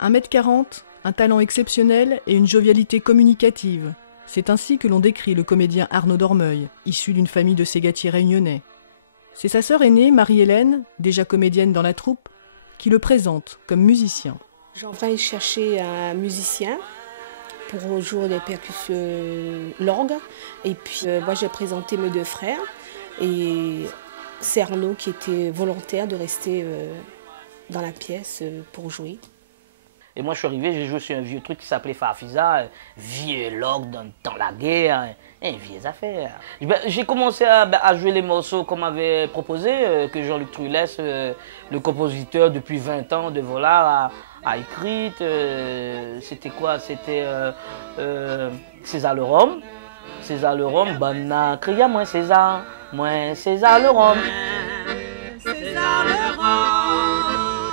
1m40, un talent exceptionnel et une jovialité communicative. C'est ainsi que l'on décrit le comédien Arnaud Dormeuil, issu d'une famille de ségatiers réunionnais. C'est sa sœur aînée, Marie-Hélène, déjà comédienne dans la troupe, qui le présente comme musicien. J'en vais chercher un musicien pour jouer des percussions l'orgue. Et puis moi j'ai présenté mes deux frères. Et c'est Arnaud qui était volontaire de rester dans la pièce pour jouer. Et moi je suis arrivé, j'ai joué sur un vieux truc qui s'appelait Farfisa, vieux log dans la guerre, vieilles affaires. J'ai commencé à jouer les morceaux qu'on m'avait proposé, que Jean-Luc Trulès, le compositeur depuis 20 ans de Volard, a écrit. C'était quoi? C'était César le Rhum. César le Rhum, bonne cria moins César le Rhum. César le Rhum.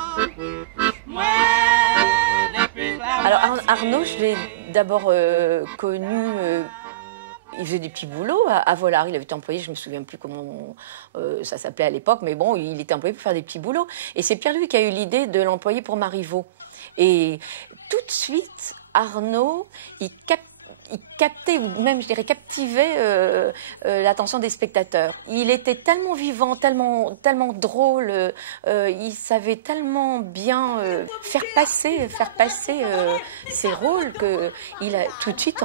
Alors Arnaud, je l'ai d'abord connu, il faisait des petits boulots à Volard, il avait été employé, je ne me souviens plus comment ça s'appelait à l'époque, mais bon, il était employé pour faire des petits boulots. Et c'est Pierre-Louis qui a eu l'idée de l'employer pour Marivaux. Et tout de suite, Arnaud, il captait, ou même je dirais captivait l'attention des spectateurs. Il était tellement vivant, tellement drôle, il savait tellement bien faire passer ses rôles qu'il a tout de suite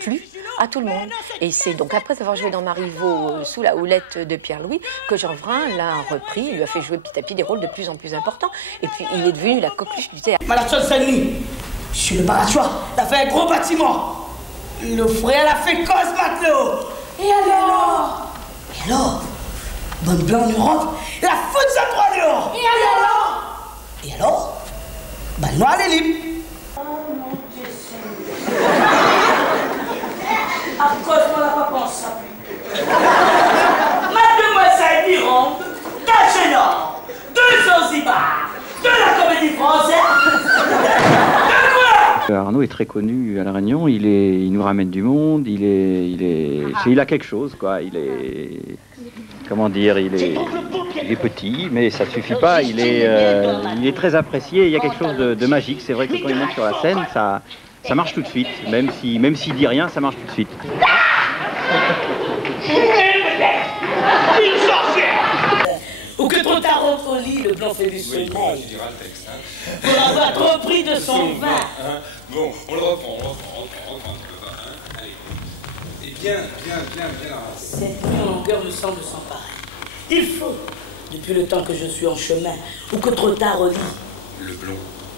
plu à tout le monde. Et c'est donc après avoir joué dans Marivaux sous la houlette de Pierre-Louis que Jeanvrin l'a repris, il lui a fait jouer petit à petit des rôles de plus en plus importants. Et puis il est devenu la coqueluche du théâtre. Sur le barachois, il a fait un gros bâtiment. Le frère l'a fait cause matelot. Et alors? Bonne blanc en Europe, la fout de sa droit dehors. Et alors? Le noir elle est libre. Oh mon Dieu Seigneur. À cause de la papa, ça pue. Mademoiselle Mirande, d'Algénor, de Zanzibar, de la Comédie Française. Arnaud est très connu à La Réunion, il nous ramène du monde, il a quelque chose, quoi. Il est, comment dire, il est petit, mais ça ne suffit pas, il est très apprécié, il y a quelque chose de magique. C'est vrai que quand il monte sur la scène, ça marche tout de suite, même s'il dit rien, ça marche tout de suite. Une sorcière! Ou que trop tard rentre au lit, le blanc fait du sommeil. Pour avoir trop pris de son vin. Bon, on le reprend un peu. Allez. Et bien. Cette nuit en longueur me semble sans pareil. Il faut, depuis le temps que je suis en chemin, ou que trop tard au lit.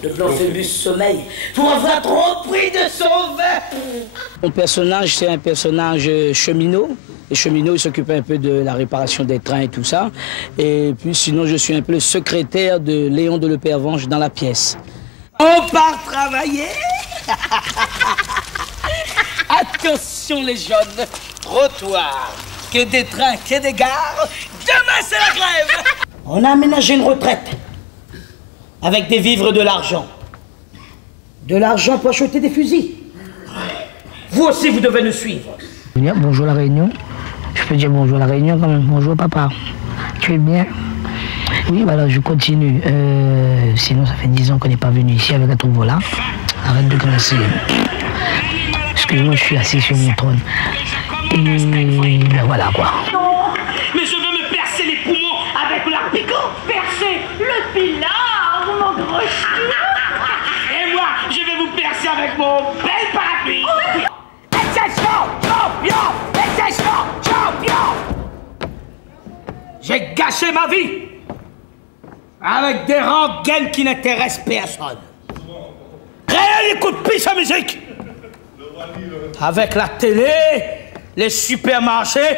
Le blanc Phébus sommeil, pour avoir trop pris de son vin. Mon personnage, c'est un personnage cheminot. Les cheminots, ils s'occupent un peu de la réparation des trains et tout ça. Et puis sinon, je suis un peu le secrétaire de Léon de Lepervenche dans la pièce. On part travailler. Attention les jeunes, trottoir, que des trains, que des gares, demain c'est la grève. On a aménagé une retraite, avec des vivres de l'argent. De l'argent pour acheter des fusils. Vous aussi, vous devez nous suivre. Bonjour la Réunion. Je peux dire bonjour la Réunion quand même. Bonjour papa. Tu es bien? Oui, voilà, je continue. Sinon, ça fait 10 ans qu'on n'est pas venu ici avec un troupeau là. Arrête de grincer. Excuse-moi, je suis assis sur mon trône. Et ben voilà quoi. Non, mais je veux me percer les poumons avec la piquant. Percer le pilard, mon gros chien. Et moi, je vais vous percer avec mon bel parapluie. Champion. J'ai gâché ma vie avec des rengaines qui n'intéressent personne. Rien n'écoute plus sa musique. Avec la télé, les supermarchés,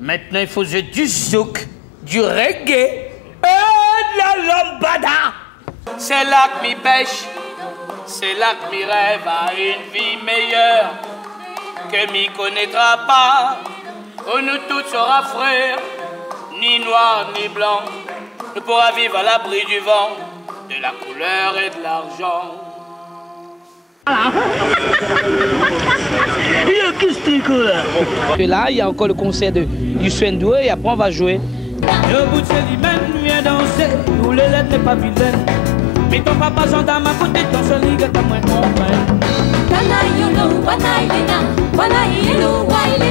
maintenant il faut du zouk, du reggae et de la lambada. C'est là que m'y pêche, c'est là que m'y rêve à une vie meilleure que m'y connaîtra pas, où nous tous sera frères, ni noir ni blanc, nous pourra vivre à l'abri du vent, de la couleur et de l'argent. Et là, il y a encore le concert du Swendou et après on va jouer. Le bout de Célimène vient danser, où les lettres n'est pas vilaine. Mais ton papa gendarme à côté de ton seul ligue, t'as moins compris.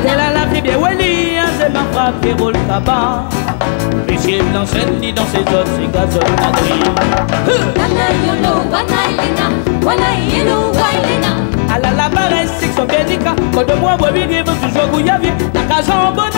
Elle a la vie bien, Wally, c'est ma frappe qui roule tabac. Et si elle dans scène, ni dans ses autres, c'est gazole madrid. À la barre, c'est que son bénica. Quand de moi, vous vivez, vous toujours vous y avez. La case en bonne.